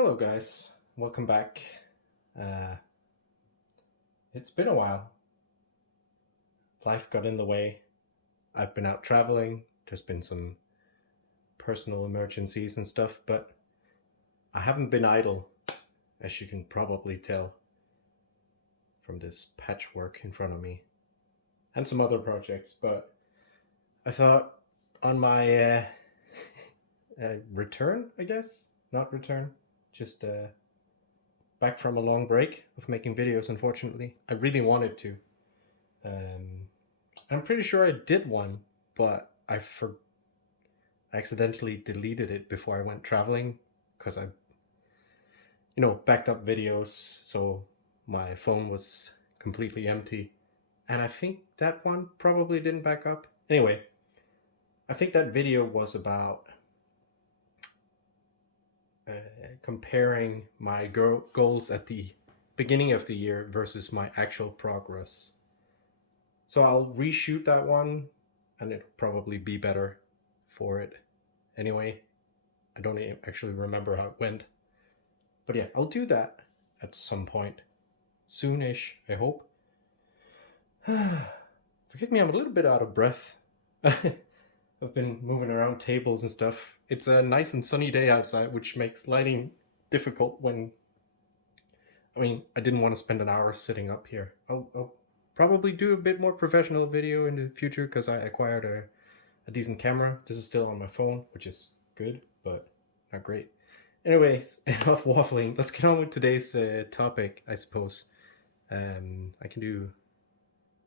Hello, guys. Welcome back. Uh, it's been a while. Life got in the way. I've been out traveling. There's been some personal emergencies and stuff, but I haven't been idle, as you can probably tell from this patchwork in front of me and some other projects. But I thought on my return, I guess, not return, just back from a long break of making videos. Unfortunately, I really wanted to. I'm pretty sure I did one, but I accidentally deleted it before I went traveling because I, backed up videos, so my phone was completely empty. And I think that one probably didn't back up. Anyway, I think that video was about comparing my goals at the beginning of the year versus my actual progress. So I'll reshoot that one and it'll probably be better for it. Anyway, I don't actually remember how it went. But yeah, I'll do that at some point. Soonish, I hope. Forgive me, I'm a little bit out of breath. I've been moving around tables and stuff. It's a nice and sunny day outside, which makes lighting difficult when... I didn't want to spend an hour sitting up here. I'll probably do a bit more professional video in the future because I acquired a decent camera. This is still on my phone, which is good, but not great. Anyways, enough waffling. Let's get on with today's topic, I suppose. I can do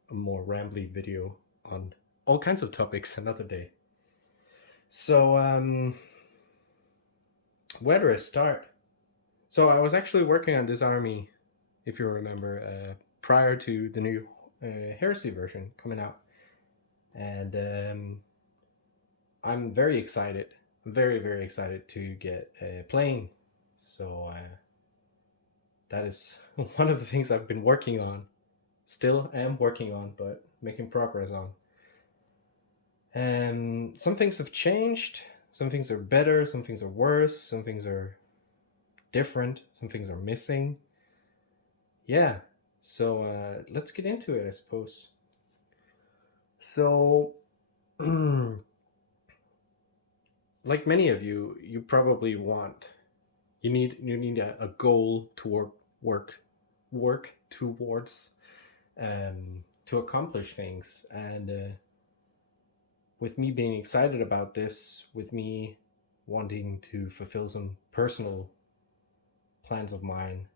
a more rambly video on all kinds of topics another day. So, where do I start? So I was actually working on this army, if you remember, prior to the new Heresy version coming out. And I'm very excited. I'm very, very excited to get playing. So that is one of the things I've been working on. Still am working on, but making progress on. Some things have changed. Some things are better. Some things are worse. Some things are different. Some things are missing. Yeah. So let's get into it, I suppose. So, like many of you, you probably you need a goal to work towards, to accomplish things. And with me being excited about this, with me wanting to fulfill some personal plans of mine,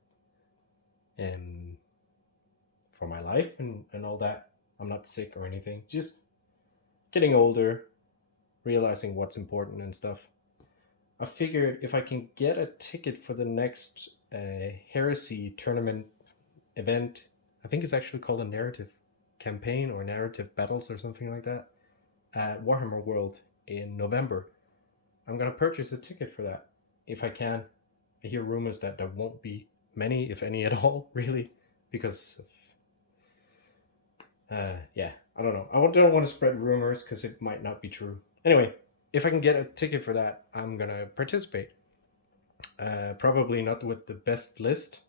for my life and all that. I'm not sick or anything, just getting older, realizing what's important and stuff. I figured if I can get a ticket for the next Heresy tournament event, I think it's actually called a narrative campaign or narrative battles or something like that, at Warhammer World in November, I'm gonna purchase a ticket for that if I can. I hear rumors that there won't be many, if any at all, really, because of, yeah, I don't know. I don't want to spread rumors because it might not be true. Anyway, if I can get a ticket for that, I'm gonna participate. Probably not with the best list,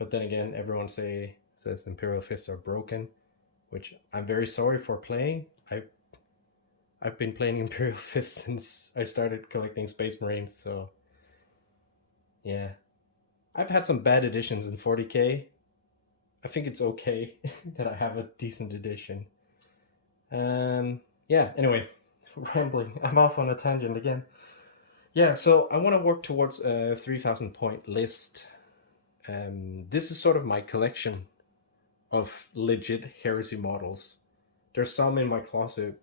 but then again, everyone says Imperial fists are broken, which I'm very sorry for playing. I've been playing Imperial fists since I started collecting Space Marines, so yeah. I've had some bad editions in 40k. I think it's okay that I have a decent edition. Yeah, anyway, rambling. I'm off on a tangent again. Yeah, so I want to work towards a 3,000 point list. This is sort of my collection of legit Heresy models. There's some in my closet,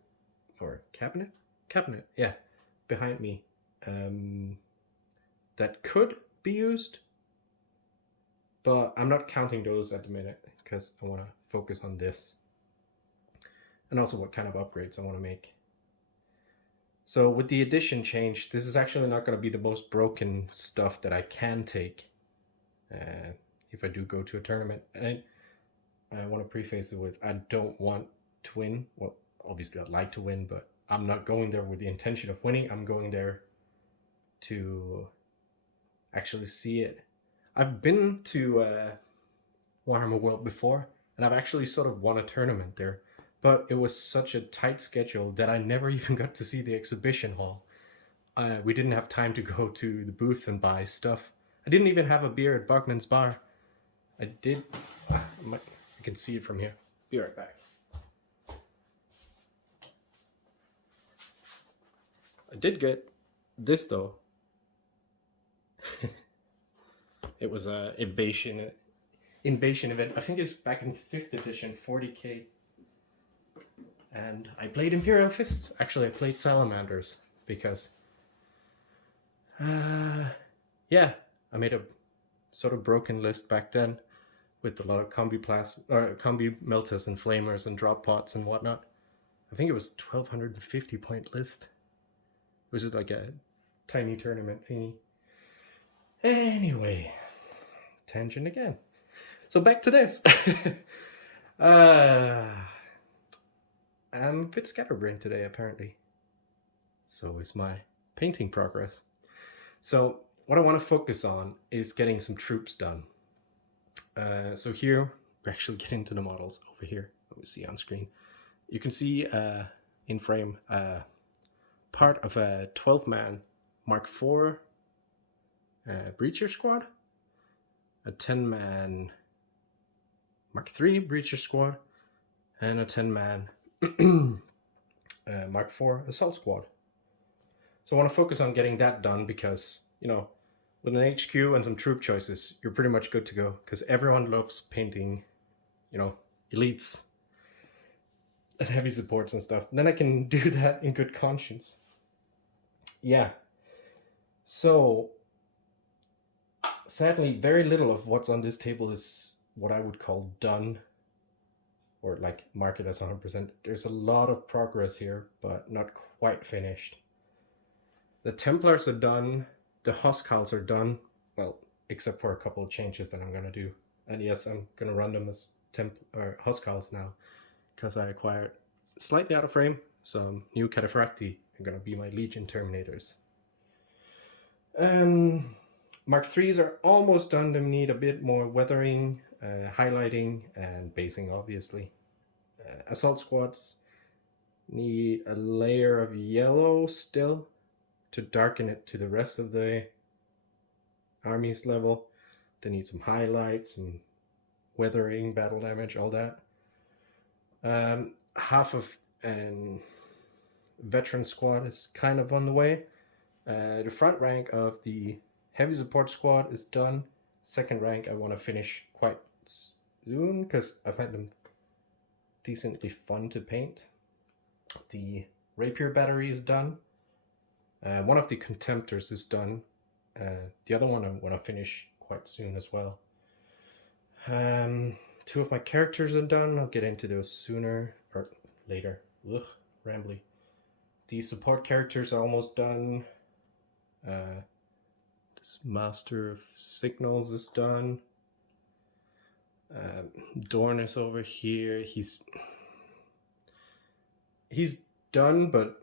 or cabinet, yeah, behind me, that could be used, but I'm not counting those at the minute because I want to focus on this and also what kind of upgrades I want to make. So with the edition change, this is actually not going to be the most broken stuff that I can take if I do go to a tournament. And I want to preface it with, I don't want to win. Well, obviously I'd like to win, but I'm not going there with the intention of winning. I'm going there to actually see it. I've been to Warhammer World before, and I've actually sort of won a tournament there, but it was such a tight schedule that I never even got to see the exhibition hall. We didn't have time to go to the booth and buy stuff. I didn't even have a beer at Bachman's Bar. I did. I can see it from here. Be right back. I did get this though. It was a invasion event. I think it's back in 5th edition, 40k. And I played Imperial Fists. Actually, I played Salamanders because, yeah, I made a sort of broken list back then with a lot of combi melters and flamers and drop pots and whatnot. I think it was 1250 point list. Was it like a tiny tournament thingy? Anyway, tangent again. So back to this. I'm a bit scatterbrained today, apparently. So is my painting progress. So what I want to focus on is getting some troops done. So here, we're actually getting to the models over here. Let me see on screen. You can see in frame part of a 12-man Mark IV Breacher Squad, a 10-man Mark III Breacher Squad, and a 10-man Mark IV Assault Squad. So I want to focus on getting that done because, you know, with an HQ and some troop choices, you're pretty much good to go because everyone loves painting, you know, elites and heavy supports and stuff. And then I can do that in good conscience. Yeah. So, sadly, very little of what's on this table is what I would call done, or like mark it as 100%. There's a lot of progress here, but not quite finished. The Templars are done. The Huskarls are done. Well, except for a couple of changes that I'm going to do. And yes, I'm going to run them as Huskarls now, because I acquired, slightly out of frame, some new Cataphracti are going to be my Legion Terminators. Mark IIIs are almost done. They need a bit more weathering, highlighting, and basing, obviously. Assault squads need a layer of yellow still to darken it to the rest of the army's level. They need some highlights, some weathering, battle damage, all that. Half of veteran squad is kind of on the way. The front rank of the heavy support squad is done. Second rank I want to finish quite soon because I find them decently fun to paint. The rapier battery is done. One of the contemptors is done. The other one I want to finish quite soon as well. Two of my characters are done. I'll get into those sooner or later. Ugh, rambly. The support characters are almost done. This Master of Signals is done. Dorn is over here. He's done, but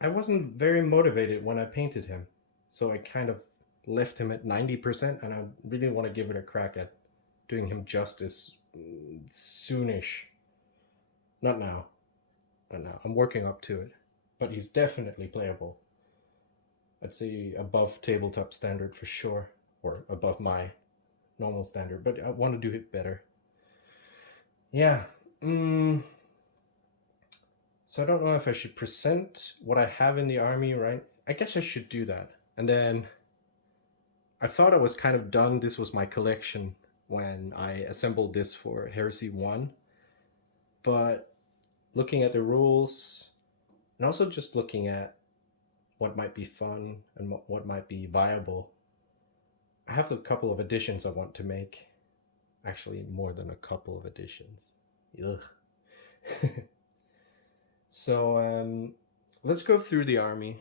I wasn't very motivated when I painted him, so I kind of left him at 90%, and I really want to give it a crack at doing him justice soonish. Not now. I'm working up to it, but he's definitely playable. I'd say above tabletop standard for sure, or above my normal standard, but I want to do it better. Yeah. So I don't know if I should present what I have in the army, right? I guess I should do that. And then I thought I was kind of done. This was my collection when I assembled this for Heresy 1. But looking at the rules, and also just looking at what might be fun and what might be viable, I have a couple of additions I want to make. Actually, more than a couple of additions. Ugh. So let's go through the army.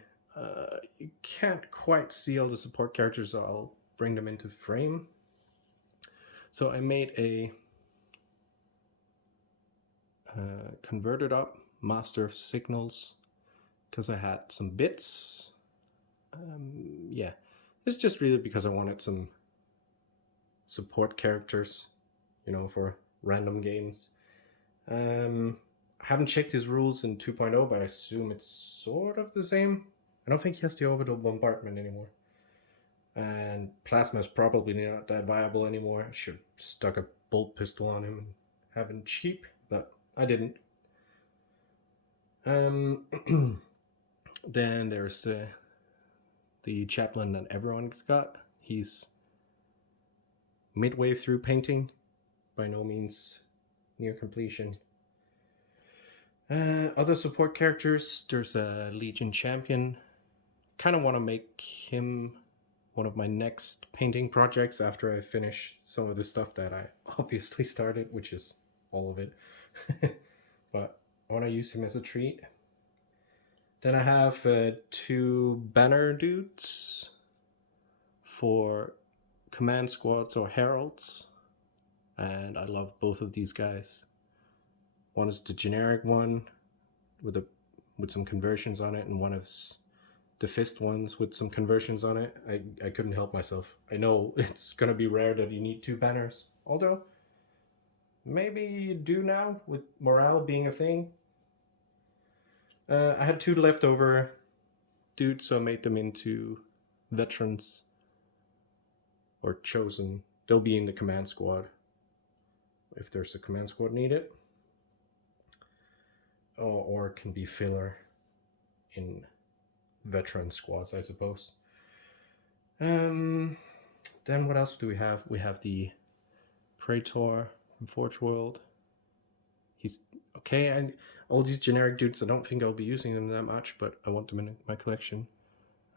You can't quite see all the support characters, so I'll bring them into frame. So I made a converted up Master of Signals because I had some bits. Yeah, It's just really because I wanted some support characters, you know, for random games. I haven't checked his rules in 2.0, but I assume it's sort of the same. I don't think he has the orbital bombardment anymore. And plasma is probably not that viable anymore. I should have stuck a bolt pistol on him and have him cheap, but I didn't. Then there's the chaplain that everyone's got. He's midway through painting, by no means near completion. Other support characters, there's a Legion champion. Kind of want to make him one of my next painting projects after I finish some of the stuff that I obviously started, which is all of it. But I want to use him as a treat. Then I have 2 banner dudes for command squads or heralds, and I love both of these guys. One is the generic one with some conversions on it, and one is the fist ones with some conversions on it. I couldn't help myself. I know it's gonna be rare that you need 2 banners, although maybe you do now with morale being a thing. I had 2 leftover dudes, so I made them into veterans or chosen. They'll be in the command squad if there's a command squad needed, or can be filler in veteran squads, I suppose. Then what else do we have? We have the Praetor from Forge World. He's okay, and all these generic dudes, I don't think I'll be using them that much, but I want them in my collection.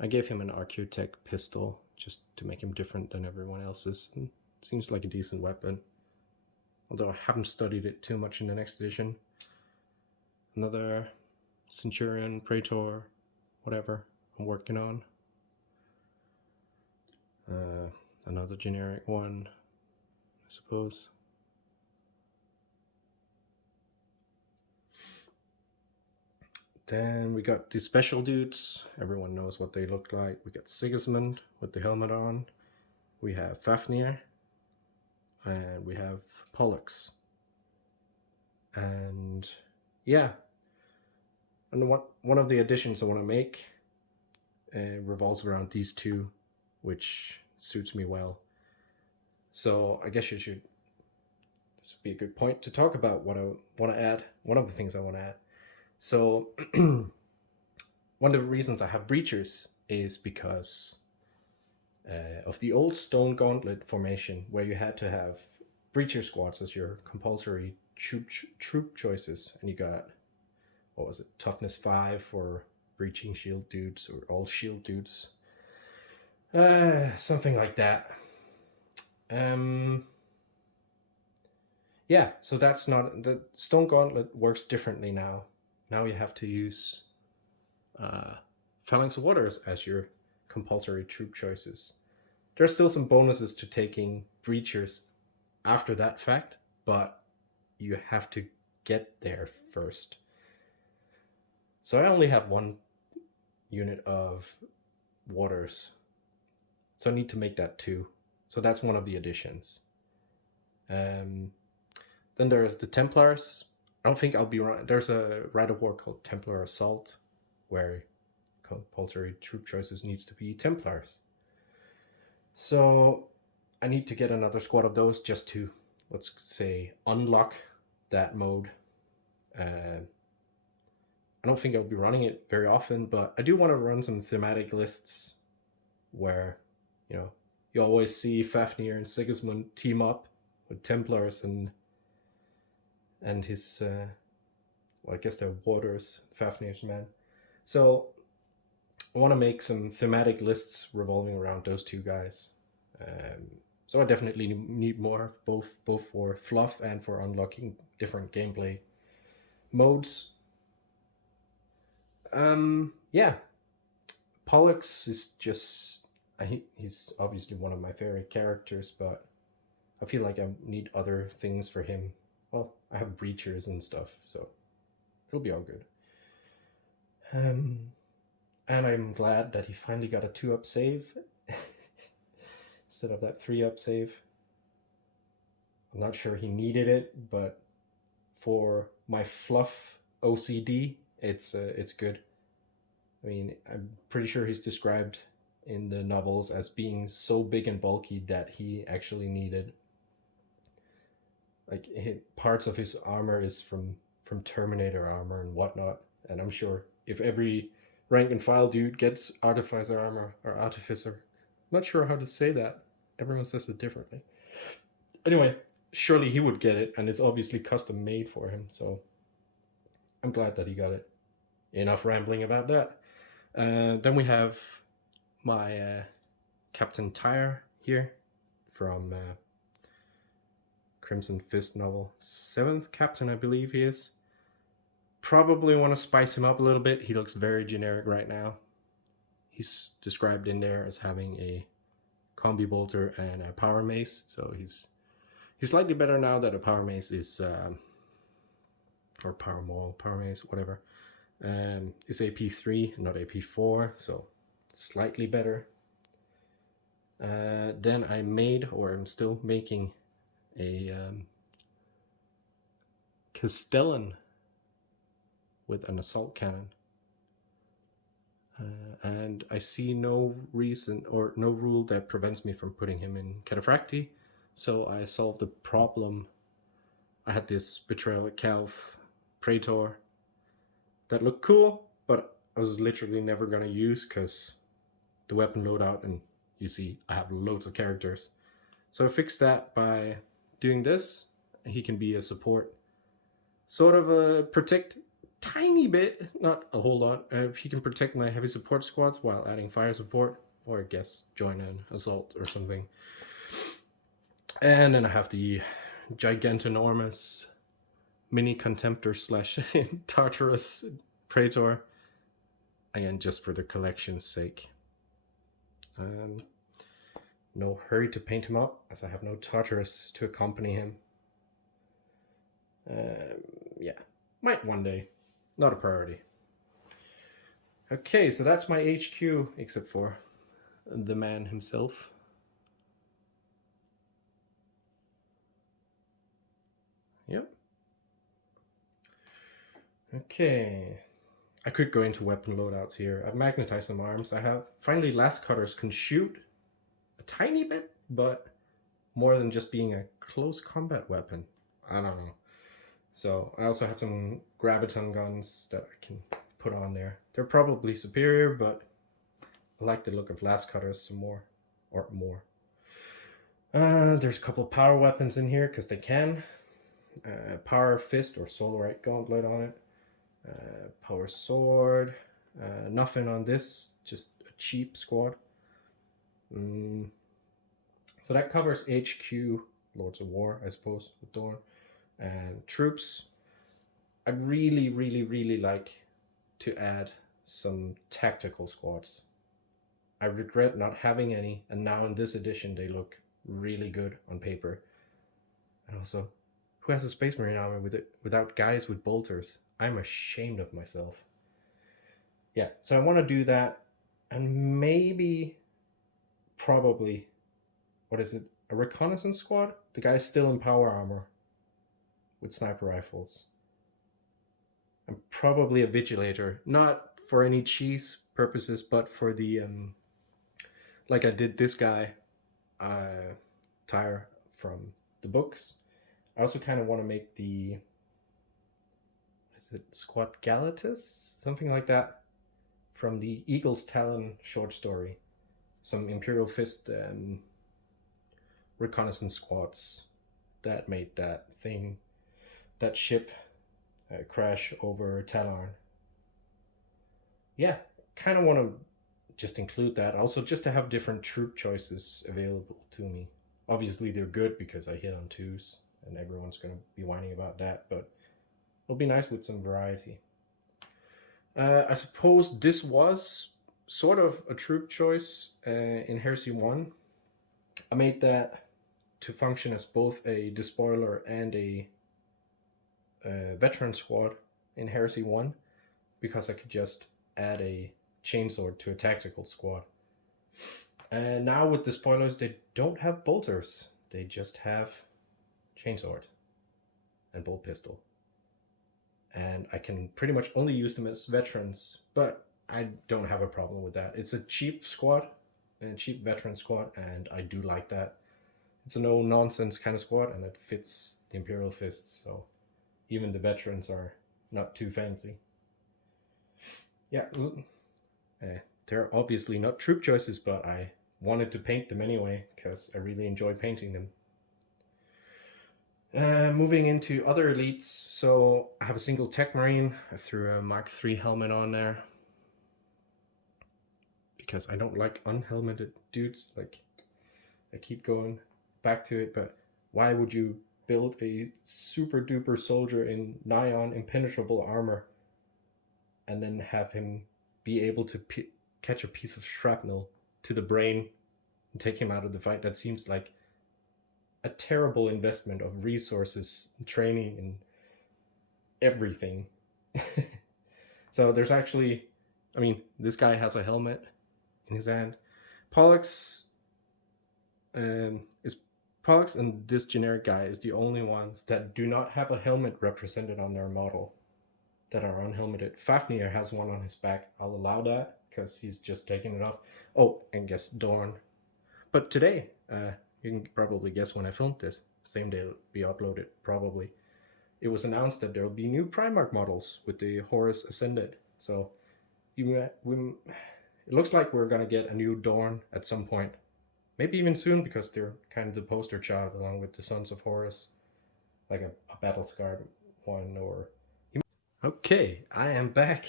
I gave him an Archaeotech pistol just to make him different than everyone else's. And seems like a decent weapon, although I haven't studied it too much in the next edition. Another Centurion, Praetor, whatever I'm working on. Another generic one, I suppose. Then we got the special dudes. Everyone knows what they look like. We got Sigismund with the helmet on. We have Fafnir. And we have Pollux. And yeah. And one of the additions I want to make revolves around these 2, which suits me well. So I guess this would be a good point to talk about what I want to add. One of the things I want to add. So one of the reasons I have breachers is because of the old Stone Gauntlet formation, where you had to have breacher squads as your compulsory troop choices, and you got, what was it, toughness 5 for breaching shield dudes or all shield dudes, something like that. Yeah, so that's not, the Stone Gauntlet works differently now. Now you have to use Phalanx Waters as your compulsory troop choices. There's still some bonuses to taking breachers after that fact, but you have to get there first. So I only have 1 unit of Waters, so I need to make that 2. So that's one of the additions. Then there's the Templars. I don't think I'll be wrong. There's a Rite of War called Templar Assault, where compulsory troop choices needs to be Templars. So I need to get another squad of those just to, let's say, unlock that mode. I don't think I'll be running it very often, but I do want to run some thematic lists where, you know, you always see Fafnir and Sigismund team up with Templars and his, well, I guess they're Waters, Fafnir's men. So I want to make some thematic lists revolving around those 2 guys. So I definitely need more, both for fluff and for unlocking different gameplay modes. Yeah, Pollux is just, he's obviously one of my favorite characters, but I feel like I need other things for him. Well, I have breachers and stuff, so it'll be all good. And I'm glad that he finally got a 2-up save. instead of that 3-up save. I'm not sure he needed it, but for my fluff OCD, it's good. I mean, I'm pretty sure he's described in the novels as being so big and bulky that he actually needed, like, parts of his armor is from Terminator armor and whatnot. And I'm sure if every rank and file dude gets artificer armor or artificer, I'm not sure how to say that. Everyone says it differently. Anyway, surely he would get it, and it's obviously custom made for him, so I'm glad that he got it. Enough rambling about that. Then we have my Captain Tyre here from Crimson Fist novel. 7th Captain, I believe he is. Probably want to spice him up a little bit. He looks very generic right now. He's described in there as having a combi bolter and a power mace, so he's slightly better now that a power mace is or power maul, power mace, whatever, is AP3, not AP4, so slightly better. Then I made, or I'm still making, a Castellan with an assault cannon. And I see no reason or no rule that prevents me from putting him in Cataphracti, so I solved the problem. I had this Betrayal at Calf Praetor that looked cool, but I was literally never going to use because the weapon loadout, and you see I have loads of characters. So I fixed that by doing this. He can be a support, sort of a protect tiny bit, not a whole lot. He can protect my heavy support squads while adding fire support, or I guess join an assault or something. And then I have the gigantinormous mini Contemptor / Tartarus Praetor, again just for the collection's sake. No hurry to paint him up, as I have no Tartarus to accompany him. Yeah, might one day. Not a priority. Okay, so that's my HQ, except for the man himself. Yep. Okay. I could go into weapon loadouts here. I've magnetized some arms. I have finally last cutters can shoot a tiny bit, but more than just being a close combat weapon. I don't know. So I also have some graviton guns that I can put on there. They're probably superior, but I like the look of last cutters some more, or more. There's a couple of power weapons in here because they can. Power fist or solarite gauntlet on it. Power sword. Nothing on this, just a cheap squad. So that covers HQ, Lords of War, I suppose, with Dorn. And troops. I'd really, really, really like to add some tactical squads. I regret not having any, and now in this edition they look really good on paper. And also, who has a Space Marine army with it without guys with bolters? I'm ashamed of myself. Yeah, so I want to do that, and maybe, probably, what is it? A reconnaissance squad? The guy's still in power armor with sniper rifles. I'm probably a vigilator, not for any cheese purposes, but for the like I did this guy, Tyre from the books. I also kind of want to make the, is it Squad Galatus? Something like that, from the Eagle's Talon short story. Some Imperial Fist reconnaissance squads that made that thing, that ship crash over Talarn. Yeah, kind of want to just include that. Also, just to have different troop choices available to me. Obviously, they're good because I hit on 2s, and everyone's going to be whining about that, but it'll be nice with some variety. I suppose this was sort of a troop choice in Heresy 1. I made that to function as both a despoiler and a veteran squad in Heresy 1, because I could just add a chainsword to a tactical squad. And now with the spoilers, they don't have bolters. They just have chainsword and bolt pistol. And I can pretty much only use them as veterans, but I don't have a problem with that. It's a cheap squad, a cheap veteran squad, and I do like that. It's a no-nonsense kind of squad, and it fits the Imperial fists, so even the veterans are not too fancy. Yeah, they're obviously not troop choices, but I wanted to paint them anyway, because I really enjoy painting them. Moving into other elites, so I have a single Tech Marine. I threw a Mark III helmet on there because I don't like unhelmeted dudes. Like, I keep going back to it, but why would you build a super duper soldier in nigh-on impenetrable armor and then have him be able to catch a piece of shrapnel to the brain and take him out of the fight? That seems like a terrible investment of resources, training, and everything. So there's actually, I mean, this guy has a helmet in his hand. Pollux and this generic guy is the only ones that do not have a helmet represented on their model, that are unhelmeted. Fafnir has one on his back. I'll allow that because he's just taking it off. Oh, and guess Dorn. But today, you can probably guess when I filmed this, same day it'll be uploaded, probably. It was announced that there will be new Primarch models with the Horus Ascended. So it looks like we're going to get a new Dorn at some point. Maybe even soon, because they're kind of the poster child along with the Sons of Horus. Like a battle-scarred one, or... Okay, I am back.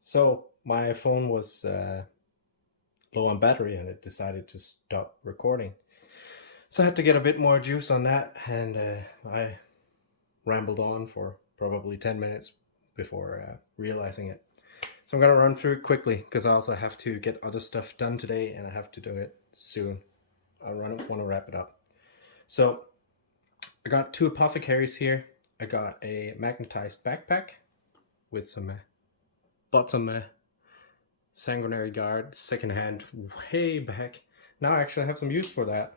So my phone was low on battery and it decided to stop recording. So I had to get a bit more juice on that, and I rambled on for probably 10 minutes before realizing it. So I'm gonna run through it quickly because I also have to get other stuff done today and I have to do it soon. I want to wrap it up. So I got 2 apothecaries here. I got a magnetized backpack with some bottom sanguinary guard, secondhand, way back. Now I actually have some use for that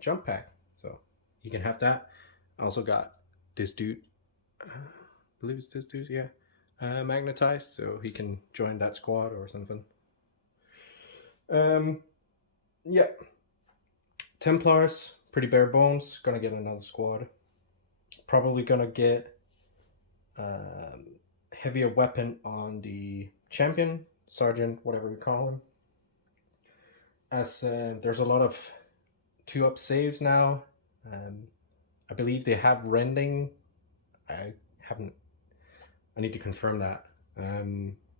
jump pack, so you can have that. I also got this dude, I believe it's this dude, yeah, magnetized, so he can join that squad or something. Yeah, Templars, pretty bare bones. Gonna get another squad. Probably gonna get heavier weapon on the champion, sergeant, whatever we call him. As there's a lot of 2-up saves now. I believe they have rending. I need to confirm that,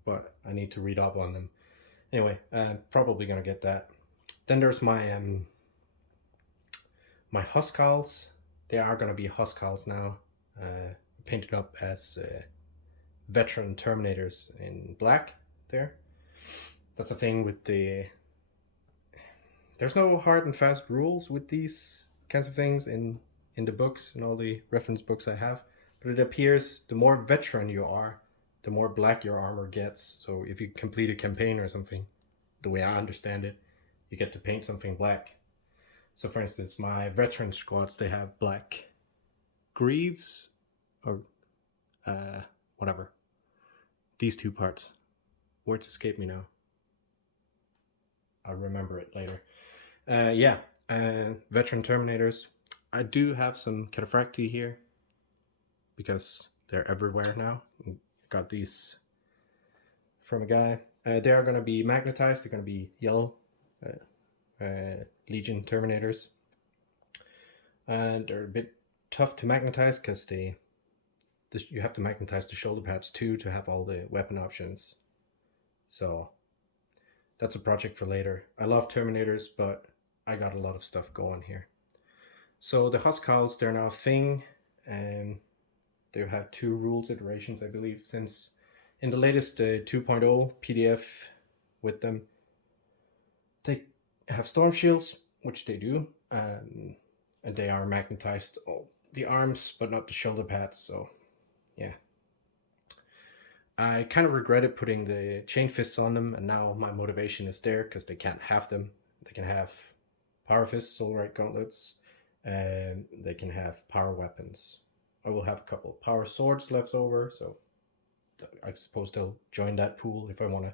but I need to read up on them. Anyway, probably gonna get that. Then there's my my Huskarls. They are gonna be Huskarls now, painted up as veteran Terminators in black there. That's the thing with the... There's no hard and fast rules with these kinds of things in the books and all the reference books I have, but it appears the more veteran you are, the more black your armor gets. So if you complete a campaign or something, the way I understand it, you get to paint something black. So for instance, my veteran squads, they have black greaves, or whatever. These 2 parts. Words escape me now. I'll remember it later. Yeah, veteran Terminators. I do have some Cataphracti here because they're everywhere now. Got these from a guy. They are going to be magnetized. They're going to be yellow Legion Terminators. And they're a bit tough to magnetize because you have to magnetize the shoulder pads too to have all the weapon options. So that's a project for later. I love Terminators, but I got a lot of stuff going here. So the Huskarls, they're now a thing, and they've had 2 rules iterations, I believe, since in the latest 2.0 PDF with them. They have storm shields, which they do, and they are magnetized, the arms, but not the shoulder pads, so yeah. I kind of regretted putting the chain fists on them, and now my motivation is there because they can't have them. They can have power fists, soul right gauntlets, and they can have power weapons. I will have a couple of power swords left over, so I suppose they'll join that pool if I want to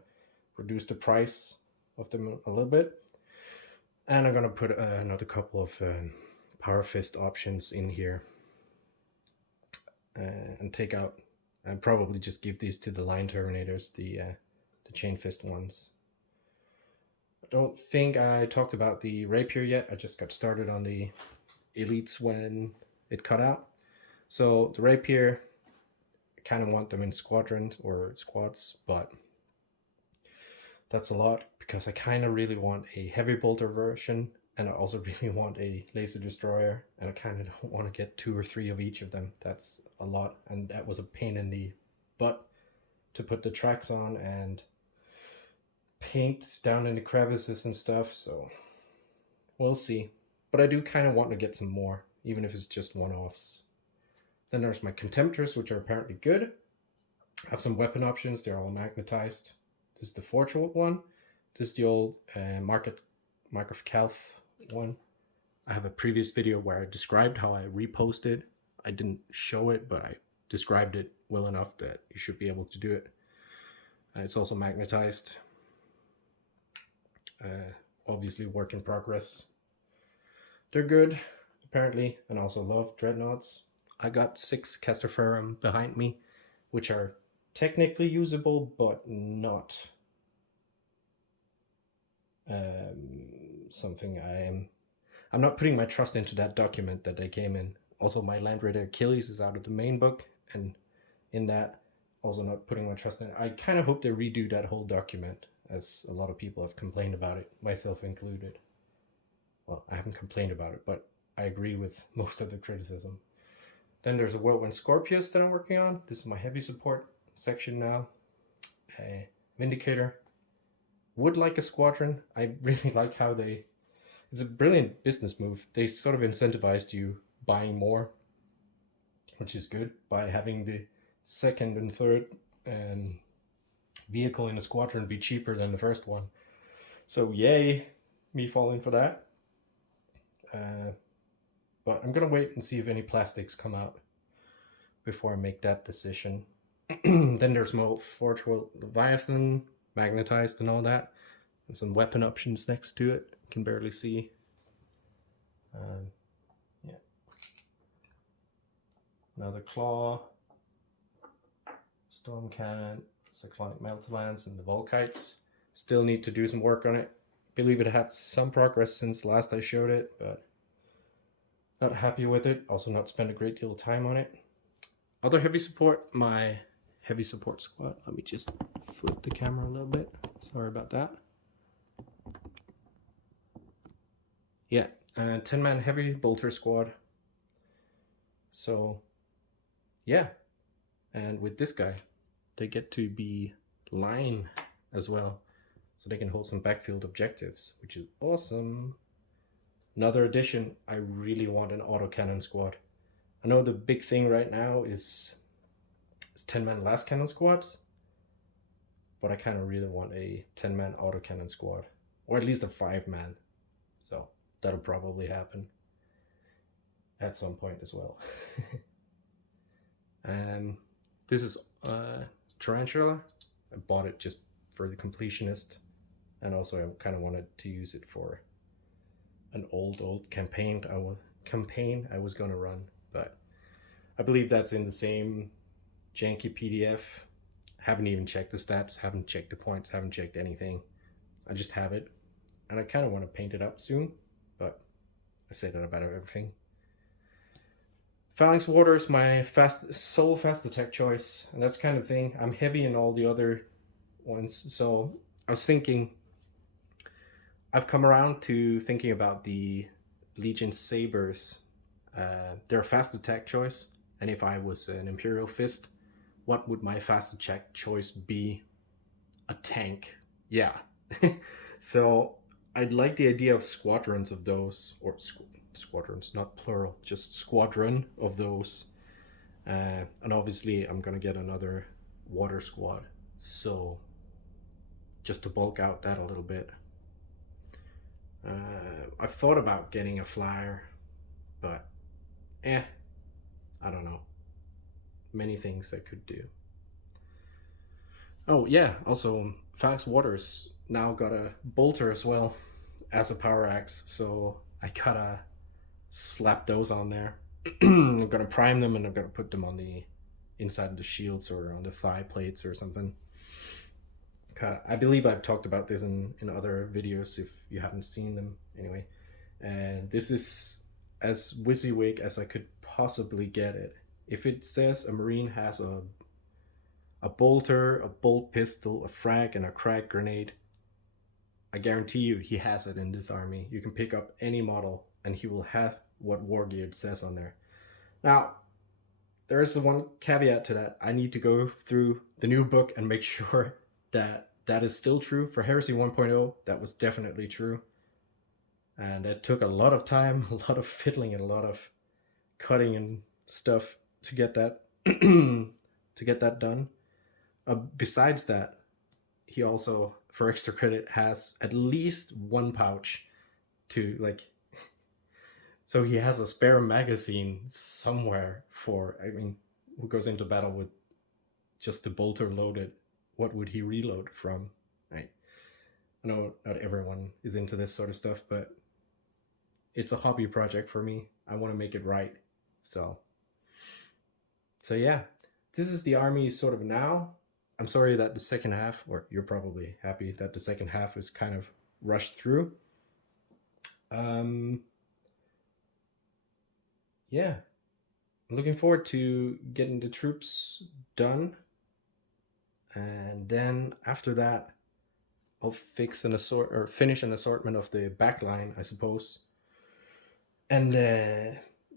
reduce the price of them a little bit. And I'm gonna put another couple of power fist options in here, and take out, and probably just give these to the line Terminators, the chain fist ones. I don't think I talked about the rapier yet. I just got started on the elites when it cut out. So the rapier, I kind of want them in squadrons or squads, but that's a lot because I kind of really want a heavy bolter version, and I also really want a laser destroyer, and I kind of don't want to get 2 or 3 of each of them. That's a lot, and that was a pain in the butt to put the tracks on and paint down in the crevices and stuff, so we'll see. But I do kind of want to get some more, even if it's just one-offs. Then there's my Contemptors, which are apparently good. I have some weapon options. They're all magnetized. This is the Forge one. This is the old Mark of Calth one. I have a previous video where I described how I reposted. I didn't show it, but I described it well enough that you should be able to do it. It's also magnetized. Obviously work in progress. They're good, apparently, and also love dreadnoughts. I got 6 Castaferum behind me, which are technically usable, but not something I'm not putting my trust into that document that they came in. Also, my Land Raider Achilles is out of the main book, and in that, also not putting my trust in it. I kind of hope they redo that whole document, as a lot of people have complained about it, myself included. Well, I haven't complained about it, but I agree with most of the criticism. Then there's a Whirlwind Scorpius that I'm working on. This is my heavy support section now. Vindicator. Would like a squadron. I really like how it's a brilliant business move. They sort of incentivized you buying more, which is good, by having the second and third vehicle in a squadron be cheaper than the first one. So yay, me falling for that. But I'm gonna wait and see if any plastics come out before I make that decision. Then there's more Forge World Leviathan, magnetized and all that, and some weapon options next to it. Can barely see. Yeah. Another claw, storm cannon, cyclonic meltalance, and the Volkites. Still need to do some work on it. Believe it had some progress since last I showed it, but not happy with it. Also not spent a great deal of time on it. Other heavy support, my heavy support squad. Let me just flip the camera a little bit. Sorry about that. Yeah, 10-man heavy bolter squad. So, yeah. And with this guy, they get to be line as well. So they can hold some backfield objectives, which is awesome. Another addition, I really want an autocannon squad. I know the big thing right now is 10-man last cannon squads, but I kind of really want a 10-man autocannon squad, or at least a 5-man. So that'll probably happen at some point as well. This is Tarantula. I bought it just for the completionist, and also I kind of wanted to use it for an old campaign I was going to run, but I believe that's in the same janky PDF. Haven't even checked the stats, haven't checked the points, haven't checked anything. I just have it, and I kind of want to paint it up soon, but I say that about everything. Phalanx Warder is my sole fast attack choice, and that's kind of thing. I'm heavy in all the other ones, so I was thinking, I've come around to thinking about the Legion Sabers. They're a fast attack choice, and if I was an Imperial Fist, what would my fast attack choice be? A tank. Yeah. So I'd like the idea of squadrons of those, or squadrons, not plural, just squadron of those. And obviously I'm gonna get another water squad, so just to bulk out that a little bit. I've thought about getting a flyer, but I don't know. Many things I could do. Oh yeah, also Phalanx Waters now got a bolter as well as a power axe, so I gotta slap those on there. I'm gonna prime them and I'm gonna put them on the inside of the shields or on the thigh plates or something. I believe I've talked about this in other videos if you haven't seen them anyway. And this is as WYSIWYG as I could possibly get it. If it says a Marine has a bolter, a bolt pistol, a frag, and a crack grenade, I guarantee you he has it in this army. You can pick up any model and he will have what War Geared says on there. Now, there is one caveat to that. I need to go through the new book and make sure that that is still true. For Heresy 1.0, that was definitely true. And it took a lot of time, a lot of fiddling, and a lot of cutting and stuff to get that to get that done. Besides that, he also, for extra credit, has at least one pouch to like. So he has a spare magazine somewhere for. I mean, who goes into battle with just the bolter loaded? What would he reload from? Right. I know not everyone is into this sort of stuff, but it's a hobby project for me. I want to make it right. So yeah, this is the army sort of now. I'm sorry that the second half, or you're probably happy that the second half is kind of rushed through. Yeah, I'm looking forward to getting the troops done. And then after that, I'll finish an assortment of the backline, I suppose. And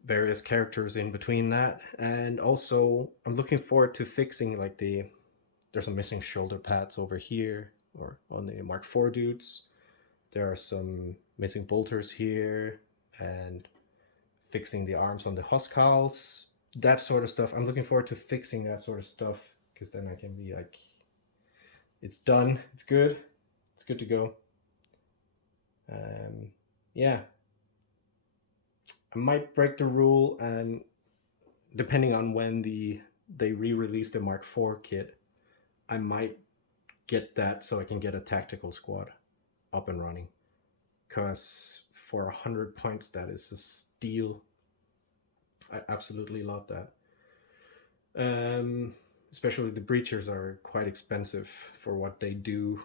various characters in between that. And also, I'm looking forward to fixing like there's some missing shoulder pads over here, or on the Mark IV dudes. There are some missing bolters here, and fixing the arms on the Huskarls. That sort of stuff. I'm looking forward to fixing that sort of stuff, because then I can be like, it's done, it's good to go. Yeah, I might break the rule, and depending on when they re-release the Mark IV kit, I might get that so I can get a tactical squad up and running, because for 100 points that is a steal. I absolutely love that. Especially the breachers are quite expensive for what they do.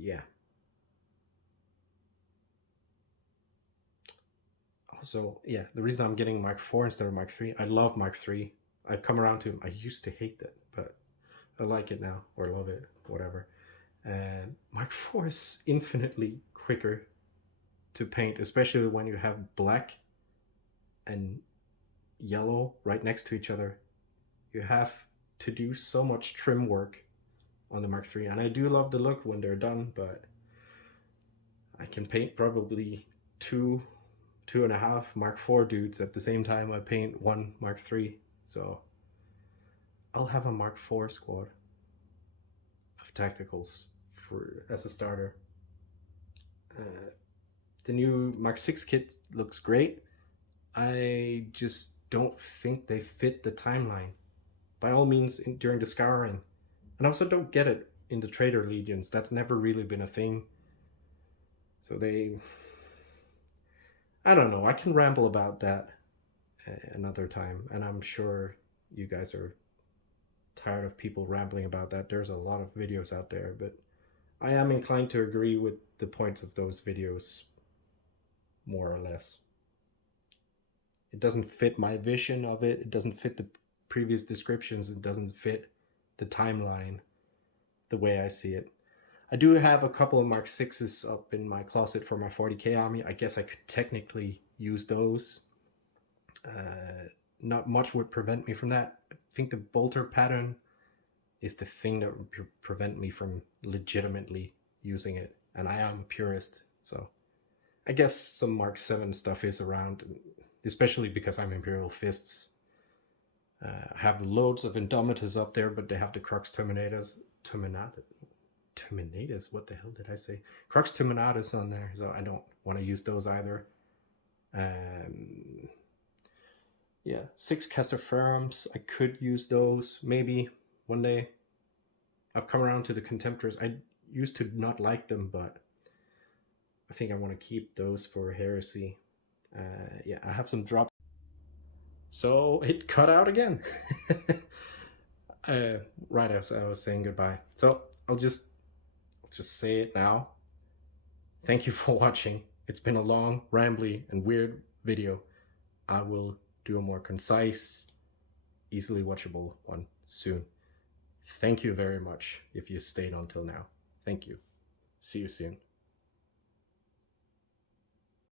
Yeah. Also, yeah, the reason I'm getting Mark IV instead of Mark III, I love Mark III. I've come around to him. I used to hate that, but I like it now, or love it, whatever. Mark IV is infinitely quicker to paint, especially when you have black and yellow right next to each other. You have to do so much trim work on the Mark III, and I do love the look when they're done, but I can paint probably 2.5 Mark IV dudes at the same time I paint one Mark III, so I'll have a Mark IV squad of tacticals as a starter. The new Mark VI kit looks great. I just don't think they fit the timeline. By all means, during the scouring. And I also don't get it in the Traitor Legions. That's never really been a thing. So I don't know. I can ramble about that another time. And I'm sure you guys are tired of people rambling about that. There's a lot of videos out there, but I am inclined to agree with the points of those videos, more or less. It doesn't fit my vision of it. It doesn't fit the previous descriptions. It doesn't fit the timeline the way I see it. I do have a couple of Mark 6s up in my closet for my 40k army. I guess I could technically use those. Not much would prevent me from that. I think the bolter pattern is the thing that would prevent me from legitimately using it. And I am a purist, so I guess some Mark 7 stuff is around, especially because I'm Imperial Fists. I have loads of Indomitors up there, but they have the Crux Terminators. Terminators? What the hell did I say? Crux Terminators on there, so I don't want to use those either. Yeah, 6 Castaferums. I could use those maybe one day. I've come around to the Contemptors. I used to not like them, but I think I want to keep those for Heresy. Yeah, I have some drops. So it cut out again. Right as I was saying goodbye. So I'll just say it now. Thank you for watching. It's been a long, rambly, and weird video. I will do a more concise, easily watchable one soon. Thank you very much if you stayed until now. Thank you. See you soon.